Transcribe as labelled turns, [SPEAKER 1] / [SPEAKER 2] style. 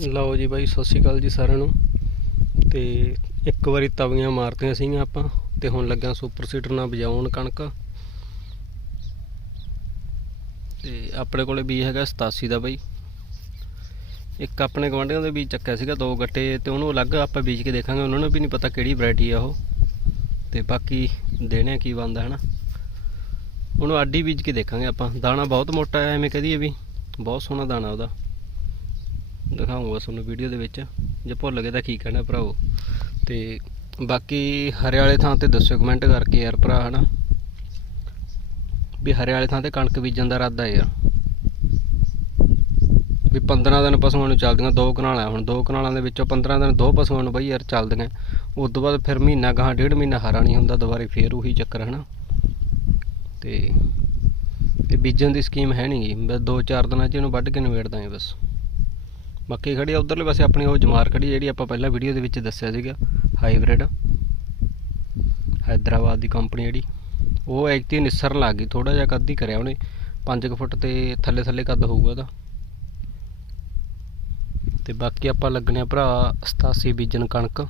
[SPEAKER 1] ਲਓ ਜੀ ਬਾਈ, ਸਤਿ ਸ਼੍ਰੀ ਅਕਾਲ ਜੀ ਸਾਰਿਆਂ ਨੂੰ। ਤੇ ਇੱਕ ਵਾਰੀ ਤਵੀਆਂ ਮਾਰਤੀਆਂ ਸੀਗੀਆਂ ਆਪਾਂ, ਤੇ ਹੁਣ ਲੱਗਿਆ ਸੁਪਰ ਸੀਡਰ ਨਾਲ ਵਜਾਉਣ ਕਣਕ। ਤੇ ਆਪਣੇ ਕੋਲੇ ਬੀਜ ਹੈਗਾ 87 ਦਾ ਬਾਈ। ਇੱਕ ਆਪਣੇ ਗਵਾਂਢੀਆਂ ਦੇ ਬੀਜ ਚੱਕਿਆ ਸੀਗਾ ਦੋ ਗੱਟੇ, ਤੇ ਉਹਨੂੰ ਅਲੱਗ ਆਪਾਂ ਬੀਜ ਕੇ ਦੇਖਾਂਗੇ, ਉਹਨਾਂ ਨੂੰ ਵੀ ਨਹੀਂ ਪਤਾ ਕਿਹੜੀ ਵੈਰਾਈਟੀ ਆ ਉਹ। ਤੇ ਬਾਕੀ ਦੇਣੇ ਕੀ ਬੰਦਾ ਹਨਾ। ਉਹਨੂੰ ਆਡੀ ਬੀਜ ਕੇ ਦੇਖਾਂਗੇ ਆਪਾਂ। ਦਾਣਾ ਬਹੁਤ ਮੋਟਾ ਹੈ, ਐਵੇਂ ਕਹਦੀਏ ਵੀ। ਬਹੁਤ ਸੋਹਣਾ ਦਾਣਾ ਉਹਦਾ। ਦਿਖਾਉਂਗਾ ਤੁਹਾਨੂੰ ਵੀਡੀਓ ਦੇ ਵਿੱਚ, ਜੇ ਭੁੱਲ ਗਏ ਤਾਂ ਕੀ ਕਹਿਣਾ ਭਰਾਓ ਤੇ ਬਾਕੀ ਹਰੇ ਵਾਲੇ ਥਾਂ ਤੇ ਦੱਸਿਓ ਕਮੈਂਟ ਕਰਕੇ ਯਾਰ ਭਰਾ, ਹਨਾ। ਵੀ ਹਰੇ ਵਾਲੇ ਥਾਂ ਤੇ ਕਣਕ ਬੀਜਣ ਦਾ ਇਰਾਦਾ ਯਾਰ। ਵੀ 15 ਦਿਨ ਪਸ਼ੂਆਂ ਨੂੰ ਚੱਲਦੀਆਂ, ਦੋ ਕਨਾਲਾਂ, ਹੁਣ ਦੋ ਕਨਾਲਾਂ ਦੇ ਵਿੱਚੋਂ 15 ਦਿਨ ਦੋ ਪਸ਼ੂਆਂ ਨੂੰ ਬਈ ਯਾਰ ਚੱਲਦੀਆਂ। ਉਸ ਤੋਂ ਬਾਅਦ ਫਿਰ ਮਹੀਨਾ ਗਾਹਾਂ ਡੇਢ ਮਹੀਨਾ ਹਰਾ ਨਹੀਂ ਹੁੰਦਾ, ਦੁਬਾਰੇ ਫੇਰ ਉਹੀ ਚੱਕਰ, ਹਨਾ। ਤੇ ਇਹ ਬੀਜਣ ਦੀ ਸਕੀਮ ਹੈ ਨਹੀਂ ਗੀ। ਬਸ ਦੋ ਚਾਰ ਦਿਨਾਂ 'ਚ ਇਹਨੂੰ ਵੱਢ ਕੇ ਨਿਬੇੜਦਾ ਦਾਂਗੇ ਬਸ। ਬਾਕੀ ਖੜੀ ਆ, ਉਧਰਲੇ ਪਾਸੇ ਆਪਣੀ ਉਹ ਜਮਾਰ ਖੜੀ ਜਿਹੜੀ ਆਪਾਂ ਪਹਿਲਾਂ ਵੀਡੀਓ ਦੇ ਵਿੱਚ ਦੱਸਿਆ ਸੀਗਾ ਹਾਈਬ੍ਰਿਡ ਹੈਦਰਾਬਾਦ ਦੀ ਕੰਪਨੀ ਜਿਹੜੀ। ਉਹ ਐਕਟੀ ਨਿਸਰਨ ਲੱਗ ਗਈ ਥੋੜਾ ਜਿਹਾ ਕੱਦ ਹੀ ਕਰਿਆ ਉਹਨੇ। 5 ਫੁੱਟ ਤੇ ਥੱਲੇ ਥੱਲੇ ਕੱਦ ਹੋਊਗਾ ਉਹਦਾ। ਤੇ ਬਾਕੀ ਆਪਾਂ ਲੱਗਣੇ ਆ ਭਰਾ 87 ਬੀਜਣ ਕਣਕ।